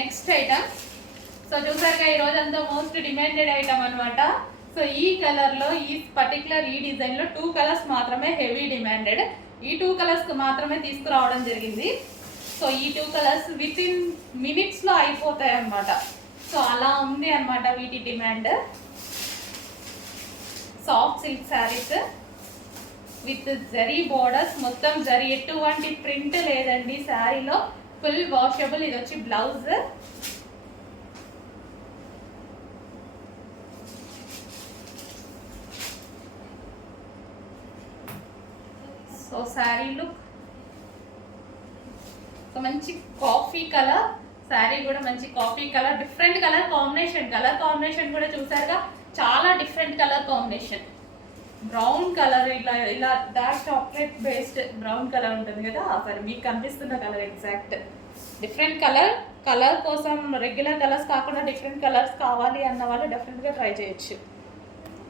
Next item. So చూసారుగా ఈ రోజంతా మోస్ట్ డిమాండెడ్ ఐటమ్ అనమాట. సో ఈ కలర్లో ఈ పర్టికులర్ ఈ డిజైన్లో 2 కలర్స్ మాత్రమే హెవీ డిమాండెడ్. ఈ 2 కలర్స్ మాత్రమే తీసుకురావడం జరిగింది. సో ఈ 2 కలర్స్ విత్ ఇన్ మినిట్స్లో అయిపోతాయి అన్నమాట. సో అలా ఉంది అనమాట వీటి demand. Soft silk saris with zari borders, మొత్తం జరీ, ఎటువంటి ప్రింట్ లేదండి శారీలో, ఫుల్ వాషబుల్. ఇది వచ్చి blouse. So sari look, so మంచి కాఫీ కలర్ శారీ కూడా, మంచి coffee colour, different colour combination కూడా చూసారుగా, చాలా different colour combination. Brown colour, ఇలా dark chocolate based brown colour ఉంటుంది కదా, సరే మీకు కనిపిస్తున్న కలర్ ఎగ్జాక్ట్ డిఫరెంట్ కలర్ కోసం రెగ్యులర్ కలర్స్ కాకుండా డిఫరెంట్ కలర్స్ కావాలి అన్న వాళ్ళు డెఫినెట్గా ట్రై చేయొచ్చు.